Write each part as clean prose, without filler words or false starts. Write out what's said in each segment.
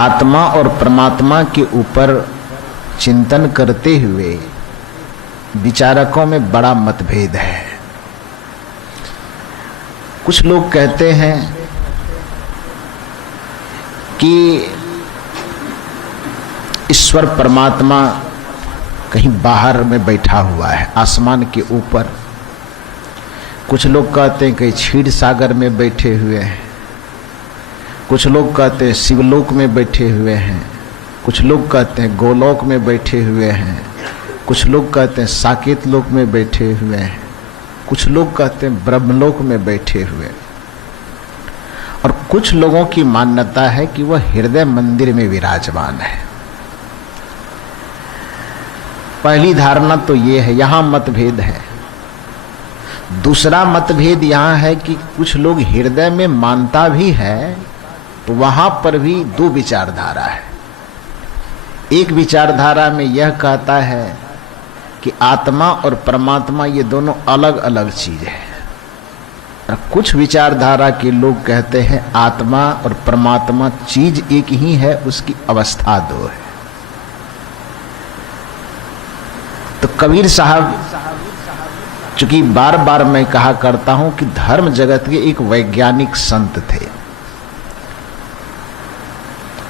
आत्मा और परमात्मा के ऊपर चिंतन करते हुए विचारकों में बड़ा मतभेद है। कुछ लोग कहते हैं कि ईश्वर परमात्मा कहीं बाहर में बैठा हुआ है, आसमान के ऊपर। कुछ लोग कहते हैं कि क्षीर सागर में बैठे हुए हैं, कुछ लोग कहते हैं शिवलोक में बैठे हुए हैं, कुछ लोग कहते हैं गोलोक में बैठे हुए हैं, कुछ लोग कहते हैं साकेत लोक में बैठे हुए हैं, कुछ लोग कहते हैं ब्रह्मलोक में बैठे हुए। और कुछ लोगों की मान्यता है कि वह हृदय मंदिर में विराजमान है। पहली धारणा तो ये है, यहां मतभेद है। दूसरा मतभेद यहां है कि कुछ लोग हृदय में मानता भी है, तो वहां पर भी दो विचारधारा है। एक विचारधारा में यह कहता है कि आत्मा और परमात्मा ये दोनों अलग अलग चीज है, और कुछ विचारधारा के लोग कहते हैं आत्मा और परमात्मा चीज एक ही है, उसकी अवस्था दो है। तो कबीर साहब, चूंकि बार बार मैं कहा करता हूं कि धर्म जगत के एक वैज्ञानिक संत थे।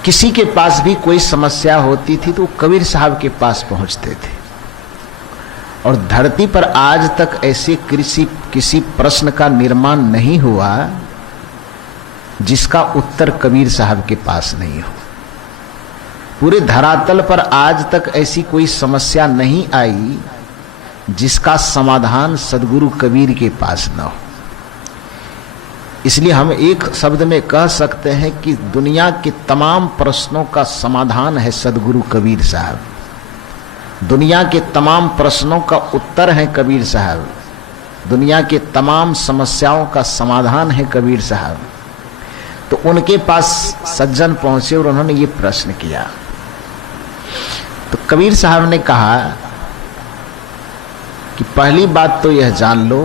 किसी के पास भी कोई समस्या होती थी तो कबीर साहब के पास पहुंचते थे। और धरती पर आज तक ऐसे किसी प्रश्न का निर्माण नहीं हुआ जिसका उत्तर कबीर साहब के पास नहीं हो। पूरे धरातल पर आज तक ऐसी कोई समस्या नहीं आई जिसका समाधान सदगुरु कबीर के पास न हो। इसलिए हम एक शब्द में कह सकते हैं कि दुनिया के तमाम प्रश्नों का समाधान है सदगुरु कबीर साहब। दुनिया के तमाम प्रश्नों का उत्तर है कबीर साहब। दुनिया के तमाम समस्याओं का समाधान है कबीर साहब। तो उनके पास सज्जन पहुंचे और उन्होंने ये प्रश्न किया। तो कबीर साहब ने कहा कि पहली बात तो यह जान लो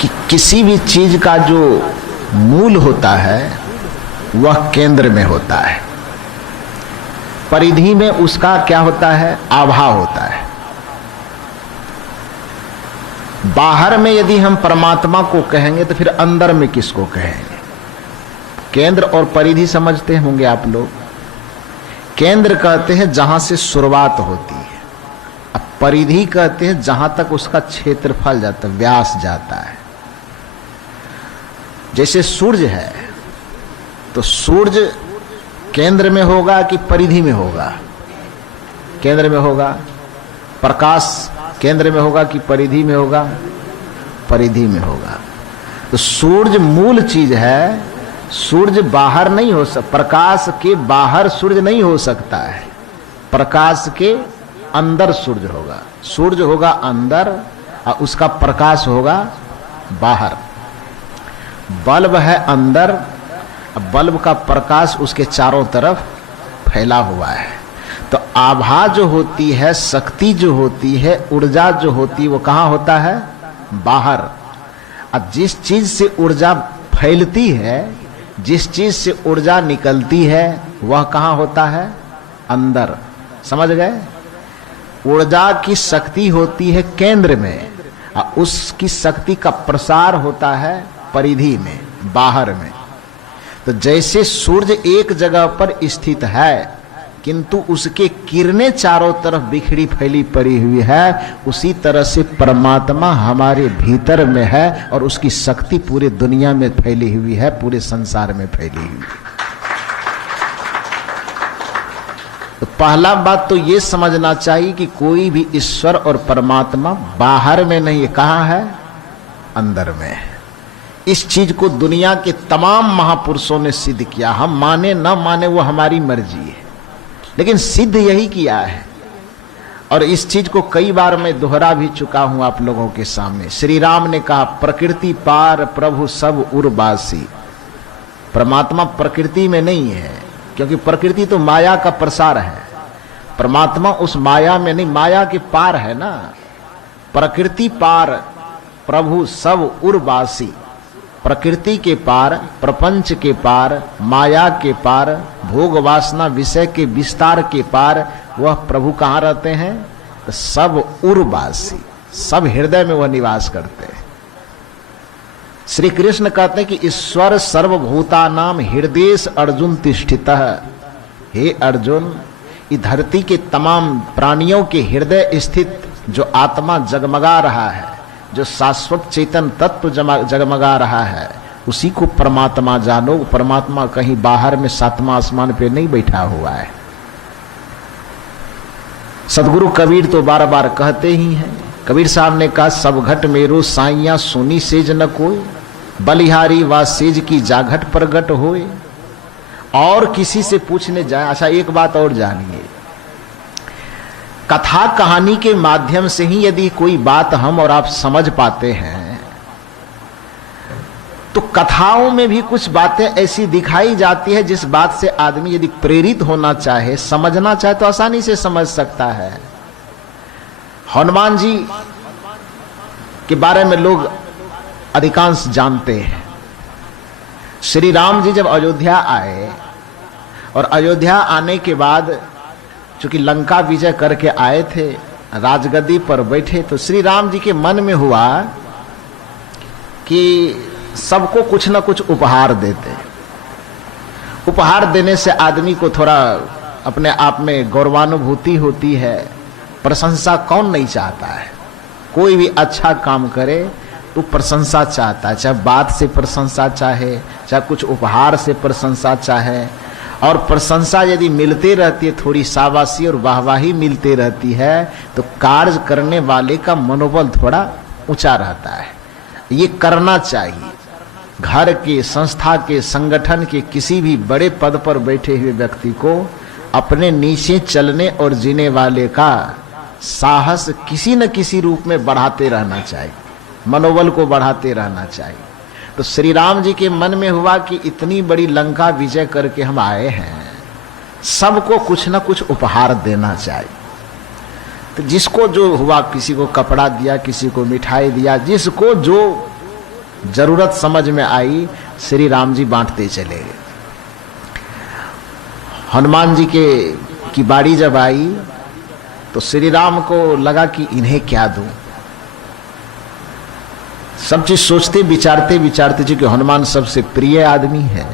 कि किसी भी चीज का जो मूल होता है वह केंद्र में होता है। परिधि में उसका क्या होता है? आभा होता है। बाहर में यदि हम परमात्मा को कहेंगे तो फिर अंदर में किसको कहेंगे? केंद्र और परिधि समझते होंगे आप लोग। केंद्र कहते हैं जहां से शुरुआत होती है, अब परिधि कहते हैं जहां तक उसका क्षेत्रफल जाता है, व्यास जाता है। जैसे सूर्य है तो सूर्य केंद्र में होगा कि परिधि में होगा? केंद्र में होगा। प्रकाश केंद्र में होगा कि परिधि में होगा? परिधि में होगा। तो सूर्य मूल चीज है। सूर्य बाहर नहीं हो सकता, प्रकाश के बाहर सूर्य नहीं हो सकता है। प्रकाश के अंदर सूर्य होगा। सूर्य होगा अंदर और उसका प्रकाश होगा बाहर। बल्ब है अंदर, बल्ब का प्रकाश उसके चारों तरफ फैला हुआ है। तो आभा जो होती है, शक्ति जो होती है, ऊर्जा जो होती है, वो कहाँ होता है? बाहर। अब जिस चीज से ऊर्जा फैलती है, जिस चीज से ऊर्जा निकलती है, वह कहाँ होता है? अंदर। समझ गए? ऊर्जा की शक्ति होती है केंद्र में और उसकी शक्ति का प्रसार होता है परिधि में, बाहर में। तो जैसे सूर्य एक जगह पर स्थित है किंतु उसके किरणें चारों तरफ बिखरी फैली पड़ी हुई है, उसी तरह से परमात्मा हमारे भीतर में है और उसकी शक्ति पूरे दुनिया में फैली हुई है, पूरे संसार में फैली हुई है। तो पहला बात तो ये समझना चाहिए कि कोई भी ईश्वर और परमात्मा बाहर में नहीं, कहाँ है? अंदर में है। इस चीज को दुनिया के तमाम महापुरुषों ने सिद्ध किया। हम माने न माने वो हमारी मर्जी है, लेकिन सिद्ध यही किया है। और इस चीज को कई बार मैं दोहरा भी चुका हूं आप लोगों के सामने। श्री राम ने कहा प्रकृति पार प्रभु सब उर्वासी। परमात्मा प्रकृति में नहीं है, क्योंकि प्रकृति तो माया का प्रसार है। परमात्मा उस माया में नहीं, माया के पार है ना। प्रकृति पार प्रभु सब उर्वासी। प्रकृति के पार, प्रपंच के पार, माया के पार, भोग वासना विषय के विस्तार के पार वह प्रभु कहाँ रहते हैं? तो सब उर्वासी, सब हृदय में वह निवास करते हैं। श्री कृष्ण कहते हैं कि ईश्वर सर्वभूतानाम हृदयेश अर्जुन तिष्ठितः। हे अर्जुन, इस धरती के तमाम प्राणियों के हृदय स्थित जो आत्मा जगमगा रहा है, जो शाश्वत चेतन तत्व जगमगा रहा है, उसी को परमात्मा जानो। परमात्मा कहीं बाहर में सातवां आसमान पे नहीं बैठा हुआ है। सदगुरु कबीर तो बार बार कहते ही हैं। कबीर साहब ने कहा, सब घट मेरो साइया सोनी सेज न कोई, बलिहारी व सेज की जाघट प्रगट होए। और किसी से पूछने जाए। अच्छा, एक बात और जानिए, कथा कहानी के माध्यम से ही यदि कोई बात हम और आप समझ पाते हैं, तो कथाओं में भी कुछ बातें ऐसी दिखाई जाती है जिस बात से आदमी यदि प्रेरित होना चाहे, समझना चाहे, तो आसानी से समझ सकता है। हनुमान जी के बारे में लोग अधिकांश जानते हैं। श्री राम जी जब अयोध्या आए और अयोध्या आने के बाद चूंकि लंका विजय करके आए थे, राजगद्दी पर बैठे, तो श्री राम जी के मन में हुआ कि सबको कुछ ना कुछ उपहार देते। उपहार देने से आदमी को थोड़ा अपने आप में गौरवानुभूति होती है। प्रशंसा कौन नहीं चाहता है? कोई भी अच्छा काम करे तो प्रशंसा चाहता है, चाहे बात से प्रशंसा चाहे, चाहे कुछ उपहार से प्रशंसा चाहे। और प्रशंसा यदि मिलते रहती है, थोड़ी शाबाशी और वाहवाही मिलते रहती है, तो कार्य करने वाले का मनोबल थोड़ा ऊंचा रहता है। ये करना चाहिए। घर के, संस्था के, संगठन के किसी भी बड़े पद पर बैठे हुए व्यक्ति को अपने नीचे चलने और जीने वाले का साहस किसी न किसी रूप में बढ़ाते रहना चाहिए, मनोबल को बढ़ाते रहना चाहिए। तो श्री राम जी के मन में हुआ कि इतनी बड़ी लंका विजय करके हम आए हैं, सबको कुछ ना कुछ उपहार देना चाहिए। तो जिसको जो हुआ, किसी को कपड़ा दिया, किसी को मिठाई दिया, जिसको जो जरूरत समझ में आई, श्री राम जी बांटते चले गए। हनुमान जी की बारी जब आई तो श्री राम को लगा कि इन्हें क्या दूं। सब चीज सोचते विचारते विचारते, चूंकि हनुमान सबसे प्रिय आदमी है,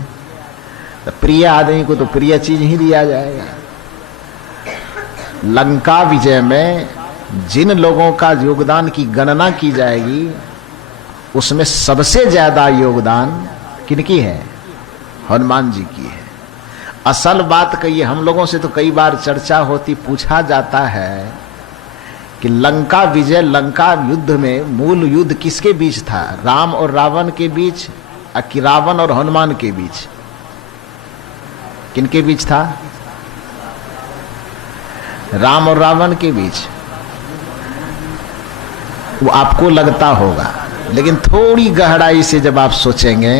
तो प्रिय आदमी को तो प्रिय चीज ही दिया जाएगा। लंका विजय में जिन लोगों का योगदान की गणना की जाएगी, उसमें सबसे ज्यादा योगदान किनकी है? हनुमान जी की है। असल बात कहिए, हम लोगों से तो कई बार चर्चा होती, पूछा जाता है कि लंका विजय, लंका युद्ध में मूल युद्ध किसके बीच था? राम और रावण के बीच, कि रावण और हनुमान के बीच? किनके बीच था? राम और रावण के बीच। वो आपको लगता होगा, लेकिन थोड़ी गहराई से जब आप सोचेंगे